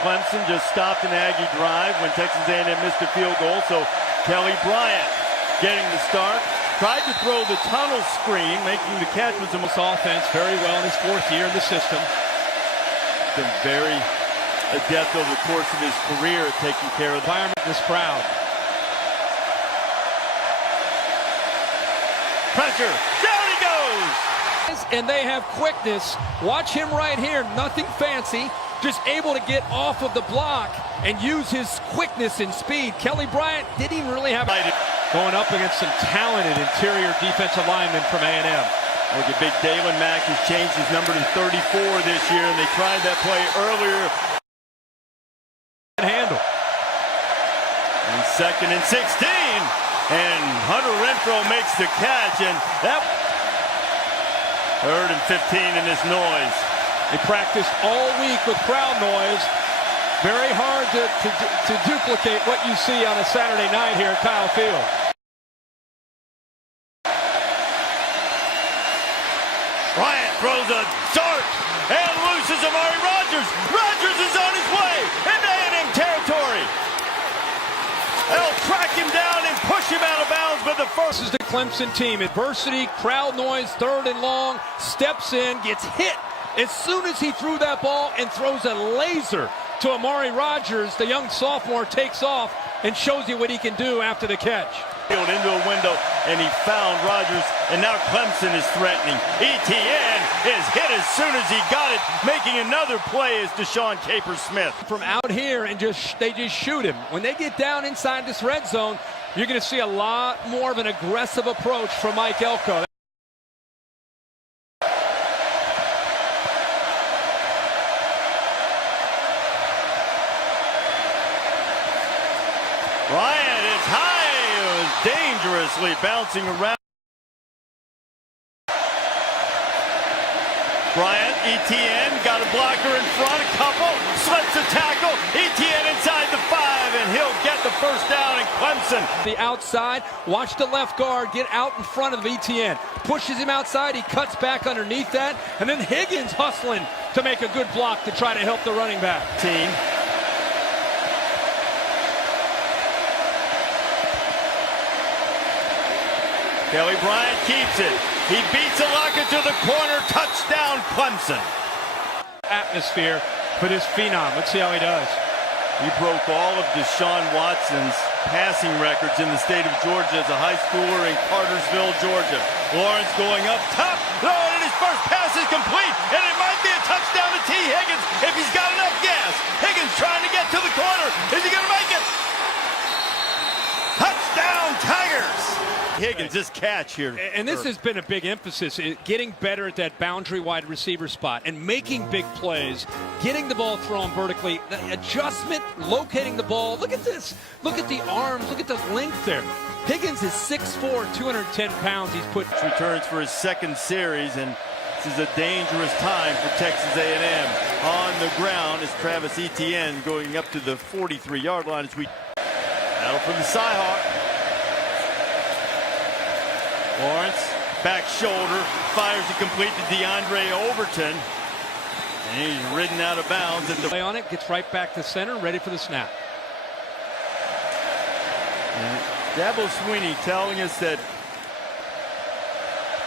Clemson just stopped an Aggie drive when Texas A&M missed a field goal. So Kelly Bryant getting the start. Tried to throw the tunnel screen, making the catch with some offense very well in his 4th year in the system. Been very adept over the course of his career at taking care of the environment in this crowd. Pressure, down he goes! And they have quickness. Watch him right here, nothing fancy, just able to get off of the block and use his quickness and speed. Kelly Bryant didn't even really have going up against some talented interior defensive linemen from A&M. Look at big Dalen Mack has changed his number to 34 this year, and they tried that play earlier. Handle. And 2nd and 16, and Hunter Renfro makes the catch, and that 3rd and 15 in this noise. They practiced all week with crowd noise. Very hard to duplicate what you see on a Saturday night here at Kyle Field. Bryant throws a dart and loses Amari Rogers. Rogers is on his way into A&M territory. They'll track him down and push him out of bounds, but the first is the Clemson team. Adversity, crowd noise, 3rd and long, steps in, gets hit as soon as he threw that ball and throws a laser to Amari Rogers. The young sophomore takes off and shows you what he can do after the catch. Into a window, and he found Rogers, and now Clemson is threatening. Etienne is hit as soon as he got it, making another play is Deshaun Capers-Smith. From out here, and they just shoot him. When they get down inside this red zone, you're going to see a lot more of an aggressive approach from Mike Elko. Bryant is high. Dangerously bouncing around. Bryant, Etienne got a blocker in front, a couple, slips a tackle. Etienne inside the 5, and he'll get the first down in Clemson. The outside, watch the left guard get out in front of Etienne. Pushes him outside, he cuts back underneath that, and then Higgins hustling to make a good block to try to help the running back. Team. Kelly Bryant keeps it. He beats a locker to the corner. Touchdown, Clemson. Atmosphere for this phenom. Let's see how he does. He broke all of Deshaun Watson's passing records in the state of Georgia as a high schooler in Cartersville, Georgia. Lawrence going up top. And his first pass is complete. And it might be a touchdown to T. Higgins if he's got enough gas. Higgins trying to get to the corner. Is he going to make it? Touchdown, Tigers. Higgins, this catch here. And this has been a big emphasis, getting better at that boundary wide receiver spot and making big plays, getting the ball thrown vertically, the adjustment, locating the ball. Look at this. Look at the arms. Look at the length there. Higgins is 6'4", 210 pounds. He's put returns for his 2nd series, and this is a dangerous time for Texas A&M. On the ground is Travis Etienne going up to the 43-yard line as we battle for the Cyhawk. Lawrence, back shoulder, fires it complete to DeAndre Overton. And he's ridden out of bounds. At the play on it, gets right back to center, ready for the snap. And Dabo Swinney telling us that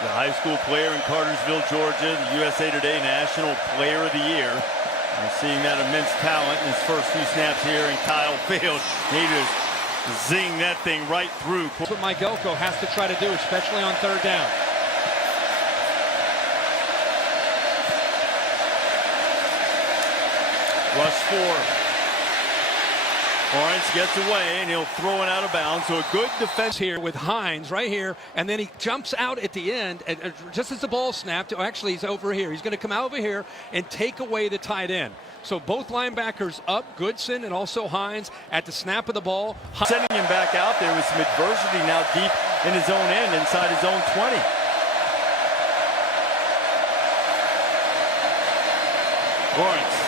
the high school player in Cartersville, Georgia, the USA Today National Player of the Year. And seeing that immense talent in his first few snaps here in Kyle Field. He just zing that thing right through. That's what Mike Elko has to try to do, especially on 3rd down. Rush 4. Lawrence gets away, and he'll throw it out of bounds. So a good defense here with Hines right here, and then he jumps out at the end, and just as the ball snapped. Actually, he's over here. He's going to come out over here and take away the tight end. So both linebackers up, Goodson and also Hines at the snap of the ball. Sending him back out there with some adversity now deep in his own end, inside his own 20. Lawrence.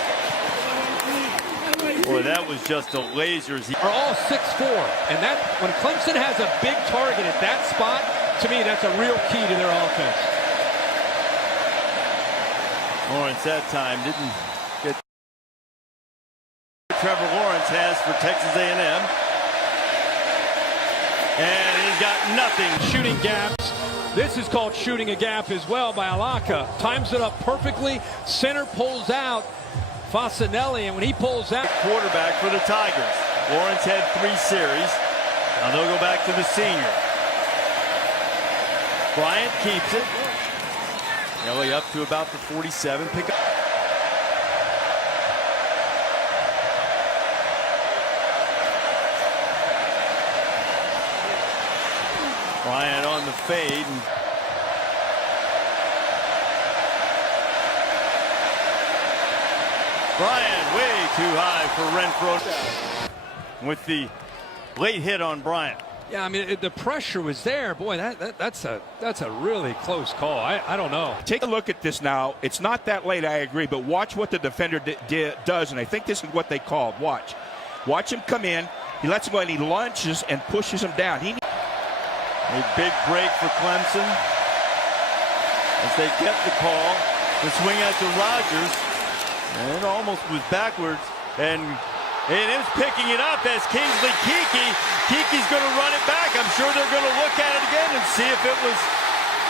Boy, that was just a laser. Are all 6'4", and that when Clemson has a big target at that spot, to me, that's a real key to their offense. Lawrence that time didn't Trevor Lawrence has for Texas A&M. And he's got nothing. Shooting gaps. This is called shooting a gap as well by Alaka. Times it up perfectly. Center pulls out Falcinelli, and when he pulls out, quarterback for the Tigers. Lawrence had 3 series. Now they'll go back to the senior. Bryant keeps it. Ellie up to about the 47. Pick up. Bryant on the fade. And Bryant way too high for Renfro with the late hit on Bryant. yeah, I mean the pressure was there. Boy, that's a really close call. I don't know. Take a look at this now. It's not that late, I agree, but watch what the defender does, and I think this is what they called. Watch him come in. He lets him go, and he lunges and pushes him down. A big break for Clemson as they get the call. The swing out to Rogers, and it almost was backwards, and A&M's picking it up as Kingsley Kiki. Kiki's going to run it back. I'm sure they're going to look at it again and see if it was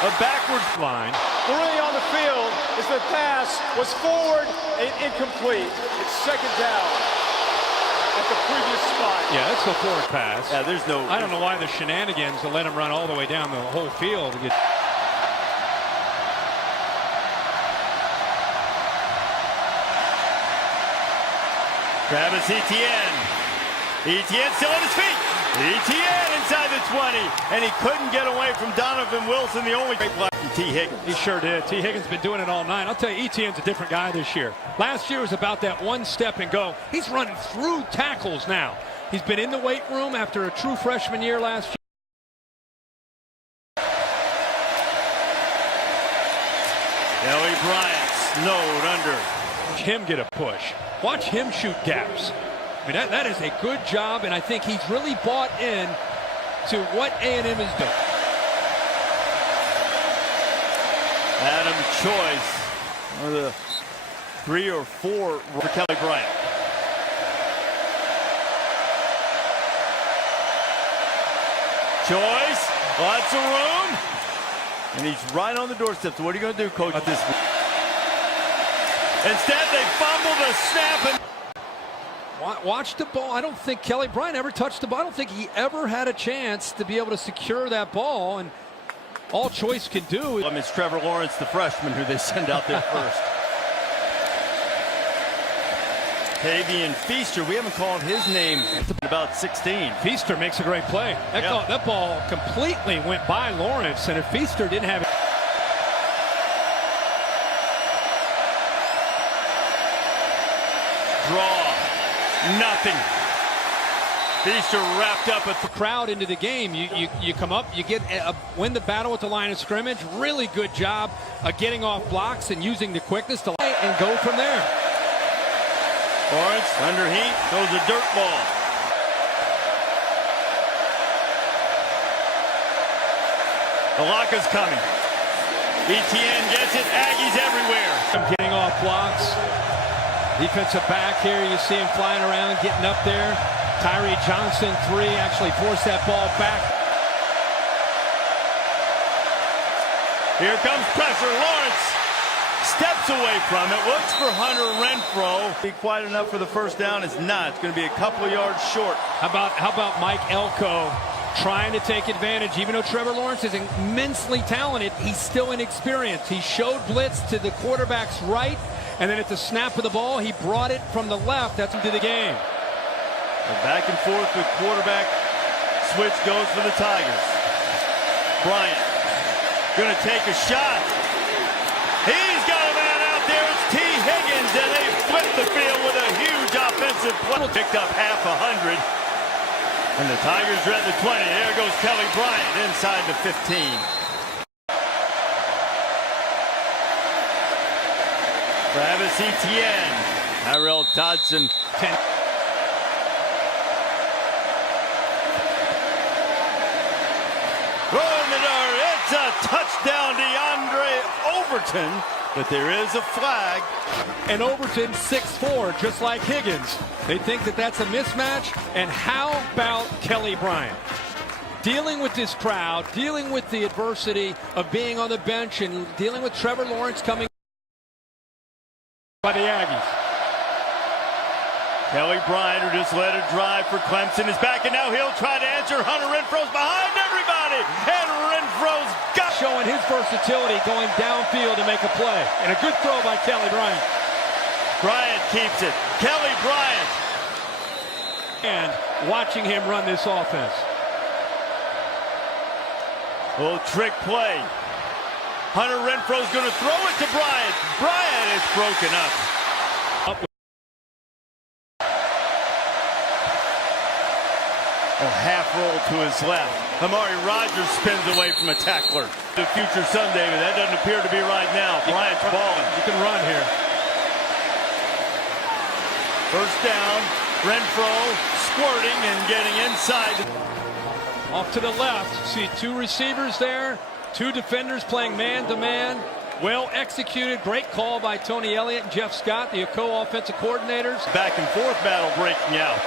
a backwards line. Really on the field is the pass was forward and incomplete. It's second down at the previous spot. Yeah, it's a forward pass. Yeah, there's no. I don't know why the shenanigans to let him run all the way down the whole field to get. Travis Etienne. Etienne still on his feet. Etienne inside the 20. And he couldn't get away from Donovan Wilson, the only great block from T. Higgins. He sure did. T. Higgins been doing it all night. I'll tell you, Etienne's a different guy this year. Last year was about that one step and go. He's running through tackles now. He's been in the weight room after a true freshman year last year. Ellie Bryant snowed under. Watch him get a push. Watch him shoot gaps. I mean, that is a good job, and I think he's really bought in to what A&M is doing. Adam Choice, one of the 3 or 4 for Kelly Bryant. Choice, lots of room, and he's right on the doorstep. So what are you going to do, Coach, this week? Instead, they fumble the snap. And watch the ball. I don't think Kelly Bryant ever touched the ball. I don't think he ever had a chance to be able to secure that ball. And all Choice can do is. It's Trevor Lawrence, the freshman, who they send out there first. Tavian Feaster, we haven't called his name in about 16. Feaster makes a great play. That ball completely went by Lawrence, and if Feaster didn't have it. Draw, nothing. Feaster wrapped up at the crowd into the game. You come up, you get win the battle at the line of scrimmage. Really good job of getting off blocks and using the quickness to lay and go from there. Lawrence under heat, goes a dirt ball. Alaka's coming. Etienne gets it. Aggies everywhere. Getting off blocks. Defensive back here, you see him flying around, getting up there. Tyree Johnson, 3, actually forced that ball back. Here comes pressure. Lawrence steps away from it, looks for Hunter Renfro. Be quite enough for the first down. It's not. It's going to be a couple of yards short. How about Mike Elko trying to take advantage? Even though Trevor Lawrence is immensely talented, he's still inexperienced. He showed blitz to the quarterback's right, and then at the snap of the ball, he brought it from the left. That's into the game. The back and forth with quarterback switch goes for the Tigers. Bryant going to take a shot. He's got a man out there. It's T. Higgins, and they flip the field with a huge offensive play. Picked up half 100. And the Tigers are at the 20. There goes Kelly Bryant inside the 15. Travis Etienne. Tyrell Dodson. 10. Throwing the dart. It's a touchdown, DeAndre Overton. But there is a flag. And Overton 6'4", just like Higgins. They think that that's a mismatch. And how about Kelly Bryant? Dealing with this crowd, dealing with the adversity of being on the bench and dealing with Trevor Lawrence coming by the Aggies. Kelly Bryant, who just led a drive for Clemson, is back, and now he'll try to answer. Hunter Renfro's behind everybody, and Renfro's got showing his versatility going downfield to make a play. And a good throw by Kelly Bryant. Bryant keeps it. Kelly Bryant. And watching him run this offense. A little trick play. Hunter Renfro's going to throw it to Bryant. Bryant is broken up. A half roll to his left. Amari Rogers spins away from a tackler. The future Sunday, but that doesn't appear to be right now. Bryant's balling. You can run here. First down. Renfro squirting and getting inside. Off to the left. See two receivers there. Two defenders playing man-to-man. Well executed. Great call by Tony Elliott and Jeff Scott, the co-offensive coordinators. Back and forth battle breaking out.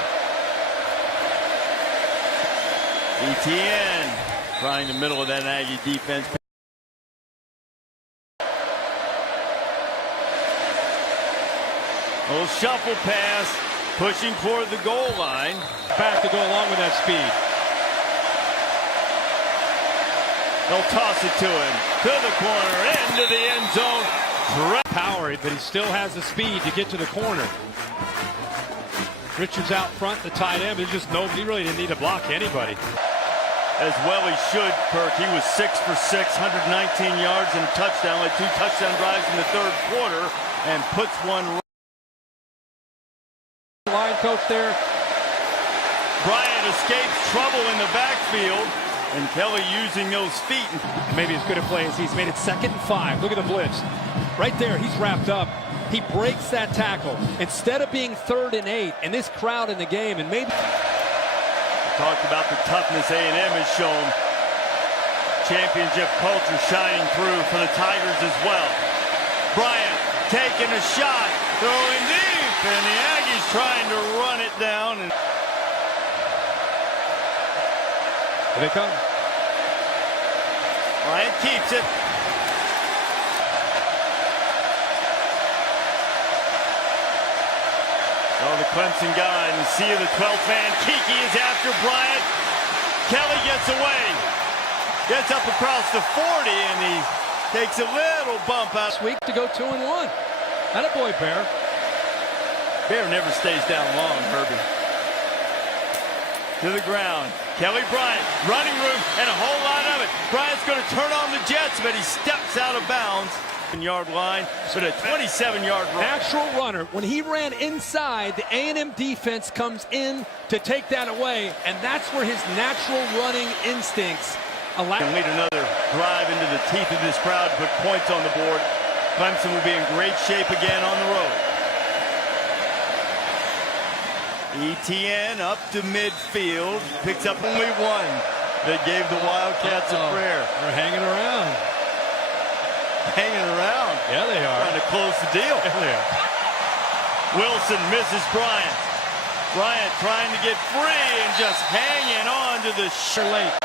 ETN trying the middle of that Aggie defense. A little shuffle pass, pushing toward the goal line. Back to go along with that speed. They'll toss it to him, to the corner, into the end zone. Powered, but he still has the speed to get to the corner. Richards out front, the tight end. There's just nobody. He really didn't need to block anybody. As well he should, Kirk. He was 6 for 6, 119 yards and a touchdown. Led 2 touchdown drives in the third quarter and puts one. Line coach there. Bryant escapes trouble in the backfield, and Kelly using those feet. Maybe as good a play as he's made it 2nd and 5. Look at the blitz. Right there, he's wrapped up. He breaks that tackle. Instead of being 3rd and 8, and this crowd in the game, and maybe... Talked about the toughness A&M has shown. Championship culture shining through for the Tigers as well. Bryant taking a shot, throwing deep, and the Aggies trying to run it down. And here they come. Bryant keeps it. Oh, the Clemson guy in the sea of the 12th man. Kiki is after Bryant. Kelly gets away. Gets up across the 40, and he takes a little bump out. This week to go 2-1. Attaboy, Bear. Bear never stays down long, Herbie. To the ground. Kelly Bryant, running room, and a whole lot of it. Bryant's going to turn on the Jets, but he steps out of bounds. Yard line, but a 27-yard run. Natural runner. When he ran inside, the A&M defense comes in to take that away, and that's where his natural running instincts allow. Can lead another drive into the teeth of this crowd, put points on the board. Clemson will be in great shape again on the road. ETN up to midfield, picks up only one. That gave the Wildcats a prayer. They're hanging around. Hanging around. Yeah, they are. Trying to close the deal. Yeah, they are. Wilson misses Bryant. Bryant trying to get free and just hanging on to the late.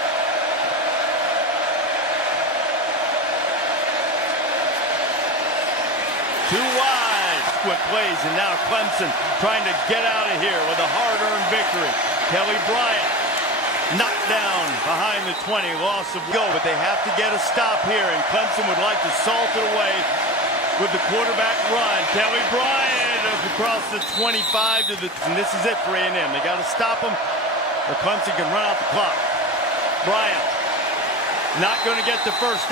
Too wide. Quick plays, and now Clemson trying to get out of here with a hard-earned victory. Kelly Bryant knocked down behind the 20, loss of goal, but they have to get a stop here, and Clemson would like to salt it away with the quarterback run. Kelly Bryant across the 25 to the, and this is it for A&M. They got to stop him, or Clemson can run out the clock. Bryant not going to get the first down.